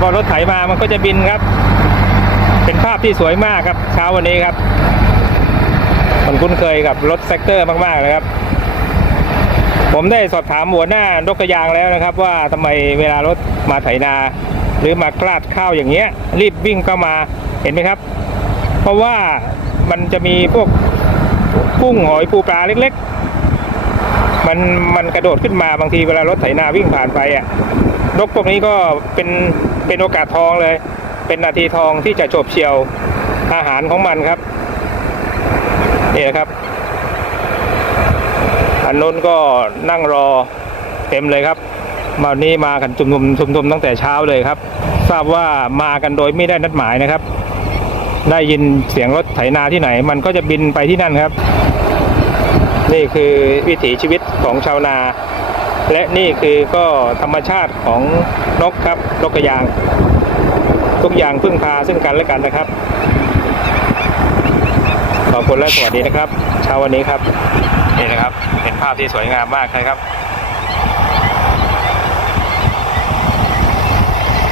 พอรถไถมามันก็จะบินครับ เป็นภาพที่สวยมากครับเช้าวันนี้ครับมันคุ้นเคยกับรถแซกเตอร์มากๆเลยครับ ผมได้สอบถามหัวหน้านกกระยางแล้วนะครับ ว่าทำไมเวลารถมาไถนา หรือมากลาดข้าวอย่างเงี้ย รีบวิ่งเข้ามาเห็นไหมครับ เพราะว่ามันจะมีพวกกุ้งหอยปูปลาเล็ก ๆ มันมันกระโดดขึ้นมาบางทีเวลารถไถนาวิ่งผ่านไปอะ นกพวกนี้ก็เป็นเป็นโอกาสทองเลย เป็นนาทีทองที่จะโฉบเฉียวอาหารของมันครับนี่นะครับ อันนู้นก็นั่งรอเต็มเลยครับมาวันนี้มากันจุมๆชุมๆตั้งแต่เช้าเลยครับ ทราบว่ามากันโดยไม่ได้นัดหมายนะครับ ได้ยินเสียงรถไถนาที่ไหน มันก็จะบินไปที่นั่นครับ นี่คือวิถีชีวิตของชาวนา และนี่คือก็ธรรมชาติของนกครับนกกระยาง ทุกอย่างพึ่งพาซึ่งกันและกันนะครับ ขอบคุณและสวัสดีนะครับ เช้าวันนี้ครับนี่นะครับ เห็นภาพที่สวยงามมากเลยครับ